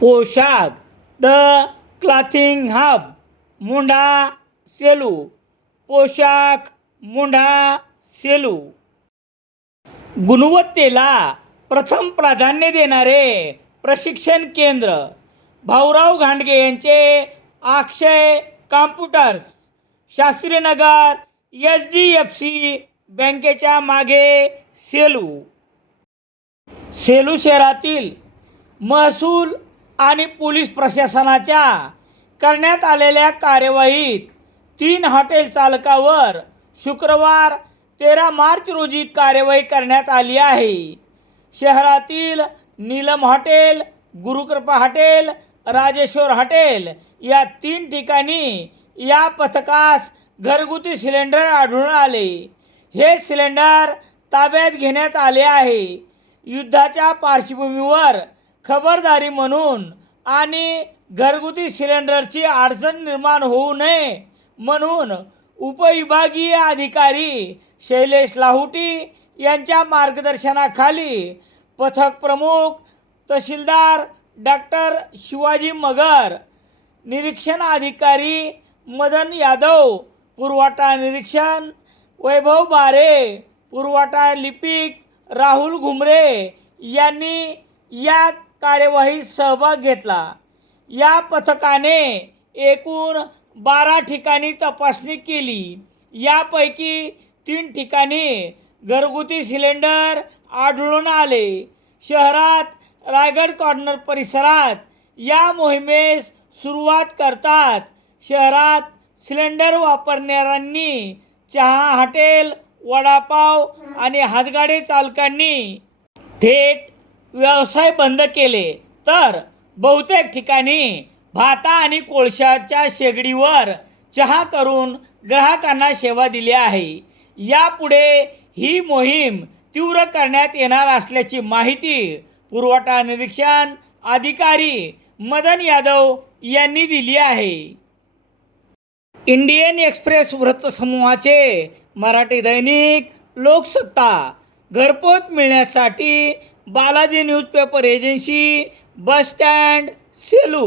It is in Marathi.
पोशाख द क्लॉथिंग हब मुंढा सेलू. पोशाख मुंढा सेलू. गुणवत्तेला प्रथम प्राधान्य देणारे प्रशिक्षण केंद्र भाऊराव घांडगे यांचे अक्षय कॉम्प्युटर्स, शास्त्रीनगर, HDFC बँकेच्या मागे, सेलू. सेलू शहरातील महसूल आणि पोलीस प्रशासनाच्या करण्यात आलेल्या कार्यवाहीत 3 हॉटेल चालकावर शुक्रवार 13 मार्च रोजी कार्यवाही करण्यात आली आहे. शहरातील Neelam hotel, Gurukripa hotel, Rajeshwar hotel या 3 ठिकाणी या पथकास घरगुती सिलेंडर आढळून आले. हे सिलेंडर ताब्यात घेण्यात आले आहे. युद्धाच्या पार्श्वभूमीवर खबरदारी म्हणून आणि घरगुती सिलेंडरची अडचण निर्माण होऊ नये म्हणून उपविभागीय अधिकारी शैलेश लाहुटी यांच्या मार्गदर्शनाखाली पथक प्रमुख तहसीलदार डॉक्टर शिवाजी मगर, निरीक्षण अधिकारी मदन यादव, पुरवठा निरीक्षण वैभव बारे, पुरवठा लिपिक राहुल घुमरे यांनी या कार्यवाहीत सहभाग घेतला. या पथकाने एकूण 12 ठिकाणी तपासणी केली. यापैकी 3 ठिकाणी घरगुती सिलेंडर आढळून आले. शहरात रायगड कॉर्नर परिसरात या मोहिमेस सुरुवात करतात शहरात सिलेंडर वापरणाऱ्यांनी, चहा हॉटेल, वडापाव आणि हातगाडी चालकांनी थेट व्यवसाय बंद केले, तर बहुतेक ठिकाणी भाता आणि कोळशाच्या शेगडीवर चहा करून ग्राहकांना सेवा दिली आहे. यापुढे ही मोहीम तीव्र करण्यात येणार असल्याची माहिती पुरवठा निरीक्षण अधिकारी मदन यादव यांनी दिली आहे. इंडियन एक्सप्रेस वृत्तसमूहाचे मराठी दैनिक लोकसत्ता घरपोच मिळण्यासाठी Balaji newspaper agency, bus stand, Selu.